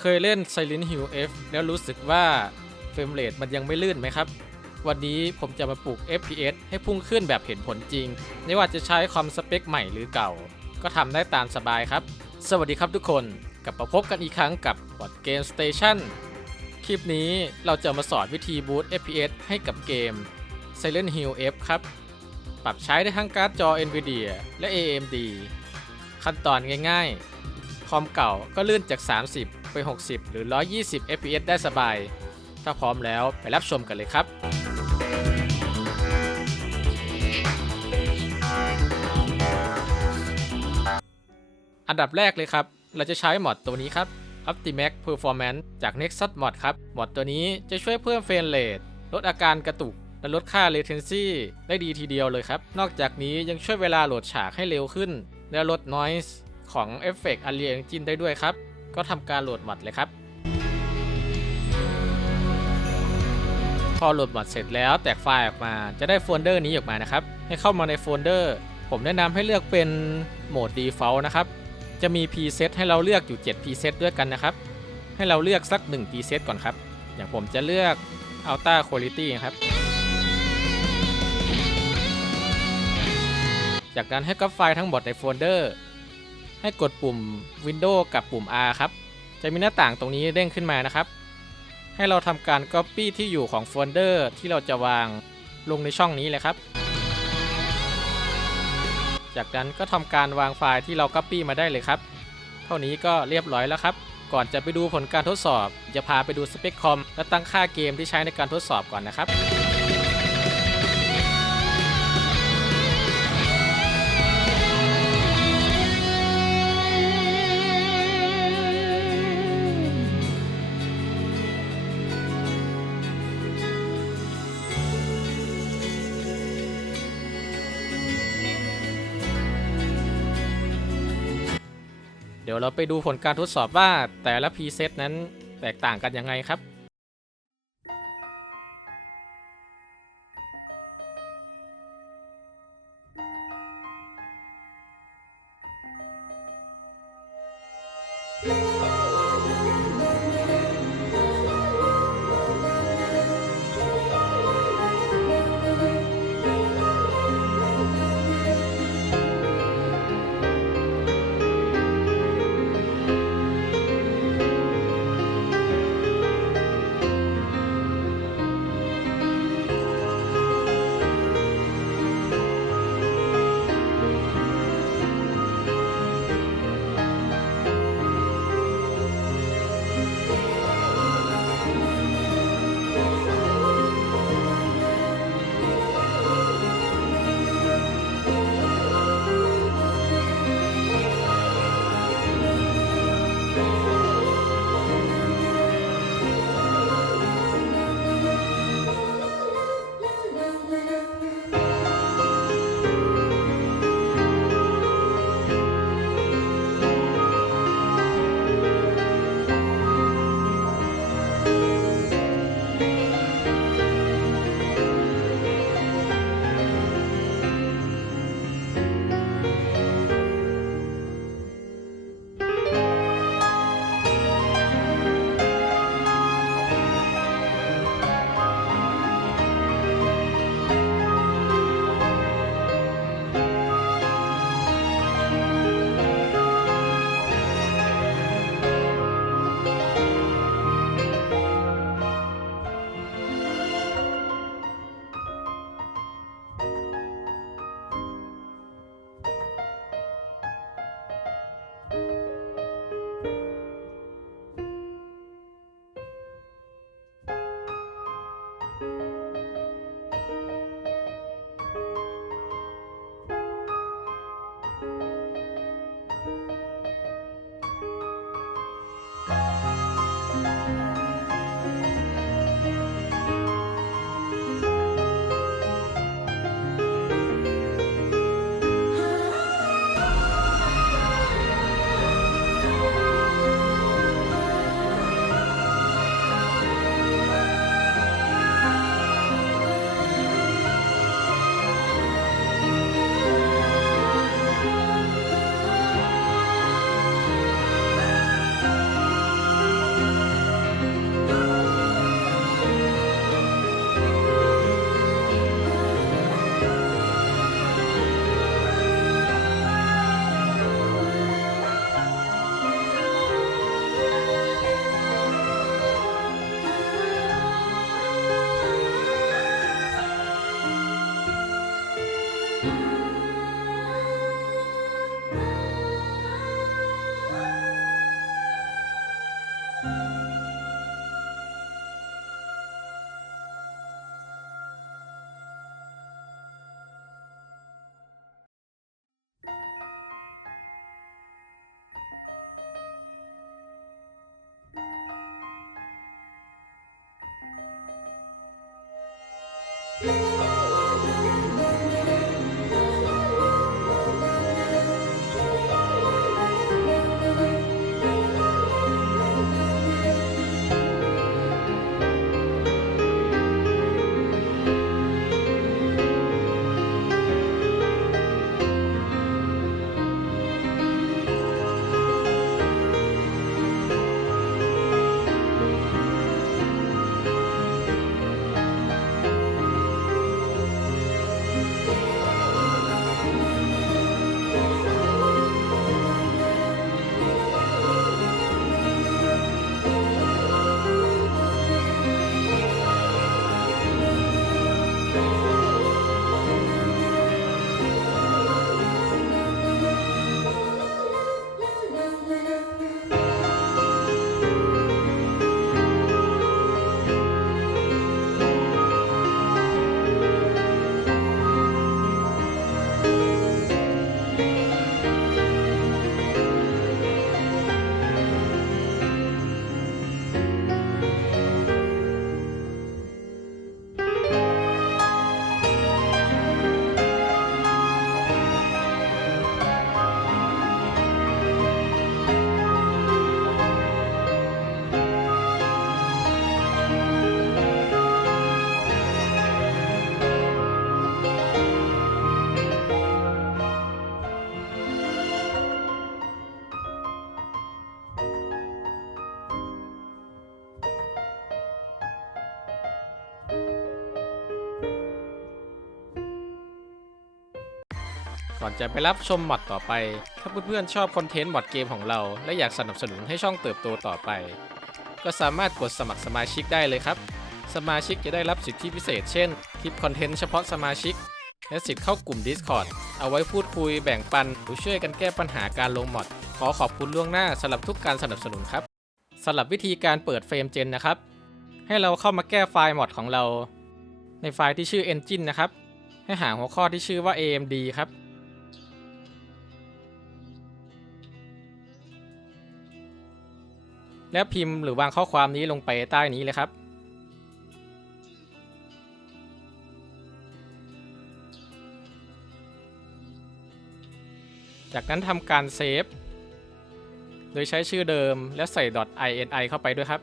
เคยเล่น Silent Hill F แล้วรู้สึกว่าเฟรมเรทมันยังไม่ลื่นไหมครับ วันนี้ผมจะมาปลูก FPS ให้พุ่งขึ้นแบบเห็นผลจริง ไม่ว่าจะใช้คอมสเปคใหม่หรือเก่า ก็ทำได้ตามสบายครับ สวัสดีครับทุกคนกลับมาพบกันอีกครั้งกับ b o t Game Station คลิปนี้เราจะมาสอนวิธีบูต FPS ให้กับเกม Silent Hill F ครับ ปรับใช้ได้ทั้งการ์ดจอ Nvidia และ AMD ขั้นตอนง่ายๆ คอมเก่าก็ลื่นจาก 30 ไป 60 หรือ 120 fps ได้สบาย ถ้าพร้อมแล้วไปรับชมกันเลยครับอันดับแรกเลยครับ เราจะใช้มอดตัวนี้ครับ Optimax Performance จาก Nexus Mod ครับ มอดตัวนี้จะช่วยเพิ่มเฟรมเรทลดอาการกระตุก และลดค่า latency ได้ดีทีเดียวเลยครับ นอกจากนี้ยังช่วยเวลาโหลดฉากให้เร็วขึ้น และลด noise ของ Effect Unreal Engine ได้ด้วยครับ ก็ทำการโหลดมอดเลยครับ พอโหลดมอดเสร็จแล้วแตกไฟล์ออกมาจะได้โฟลเดอร์นี้ออกมานะครับ ให้เข้ามาในโฟลเดอร์ ผมแนะนำให้เลือกเป็นโหมด default นะครับ จะมี preset ให้เราเลือกอยู่ 7 preset ด้วยกันนะครับ ให้เราเลือกสัก 1 preset ก่อนครับ อย่างผมจะเลือก Ultra Quality นะครับ จากนั้นให้ก๊อปไฟล์ทั้งหมดในโฟลเดอร์ ให้กดปุ่ม Windows กับปุ่ม R ครับ จะมีหน้าต่างตรงนี้เด้งขึ้นมานะครับ ให้เราทำการ Copy ที่อยู่ของโฟลเดอร์ที่เราจะวางลงในช่องนี้เลยครับ จากนั้นก็ทำการวางไฟล์ที่เรา Copy มาได้เลยครับ เท่านี้ก็เรียบร้อยแล้วครับ ก่อนจะไปดูผลการทดสอบ จะพาไปดูสเปคคอมและตั้งค่าเกมที่ใช้ในการทดสอบก่อนนะครับ เดี๋ยวเราไปดูผลการทดสอบว่าแต่ละพรีเซตนั้นแตกต่างกันยังไงครับ ก่อนจะไปรับชมมอดต่อไป ถ้าเพื่อนๆชอบคอนเทนต์มอดเกมของเรา และอยากสนับสนุนให้ช่องเติบโตต่อไป ก็สามารถกดสมัครสมาชิกได้เลยครับ สมาชิกจะได้รับสิทธิพิเศษเช่น คลิปคอนเทนต์เฉพาะสมาชิก และสิทธิ์เข้ากลุ่ม Discord เอาไว้พูดคุยแบ่งปันหรือช่วยกันแก้ปัญหาการลงมอด ขอขอบคุณล่วงหน้าสำหรับทุกการสนับสนุนครับสำหรับวิธีการเปิดเฟรมเจนนะครับ ให้เราเข้ามาแก้ไฟล์มอดของเรา ในไฟล์ที่ชื่อ engine นะครับ ให้หาหัวข้อที่ชื่อว่า AMD ครับ แล้วพิมพ์หรือวางข้อความนี้ลงไปใต้นี้เลยครับ จากนั้นทำการเซฟ โดยใช้ชื่อเดิมและใส่ .ini เข้าไปด้วยครับ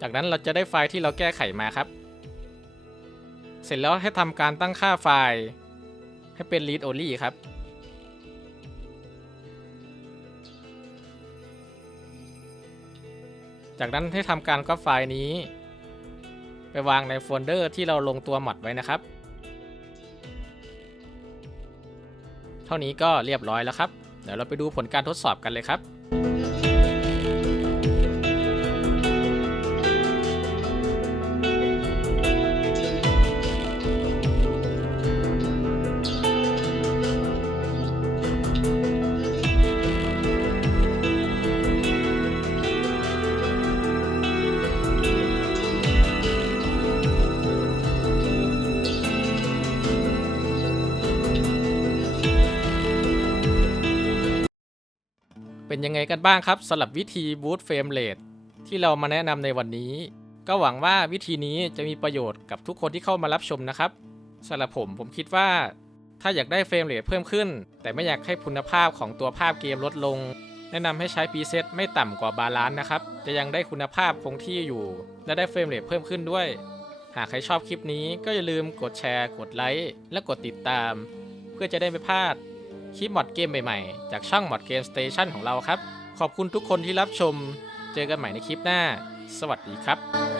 จากนั้นเราจะได้ไฟล์ที่เราแก้ไขมาครับ เสร็จแล้วให้ทำการตั้งค่าไฟล์ ให้เป็น read only ครับ จากนั้นให้ทำการก๊อปไฟล์นี้ ไปวางในโฟลเดอร์ที่เราลงตัวหมอดไว้นะครับ เท่านี้ก็เรียบร้อยแล้วครับ เดี๋ยวเราไปดูผลการทดสอบกันเลยครับ เป็นยังไงกันบ้างครับสำหรับวิธีบูตเฟรมเรทที่เรามาแนะนำในวันนี้ ก็หวังว่าวิธีนี้จะมีประโยชน์กับทุกคนที่เข้ามารับชมนะครับสำหรับผมผมคิดว่า ถ้าอยากได้เฟรมเรทเพิ่มขึ้น แต่ไม่อยากให้คุณภาพของตัวภาพเกมลดลง แนะนำให้ใช้ preset ไม่ต่ำกว่าบาลานซ์นะครับ จะยังได้คุณภาพคงที่อยู่ และได้เฟรมเรทเพิ่มขึ้นด้วย หากใครชอบคลิปนี้ก็อย่าลืมกดแชร์ กดไลค์และกดติดตาม เพื่อจะได้ไม่พลาด คลิปมอดเกมใหม่ๆ จากช่องมอดเกมสเตชันของเราครับ ขอบคุณทุกคนที่รับชม เจอกันใหม่ในคลิปหน้า สวัสดีครับ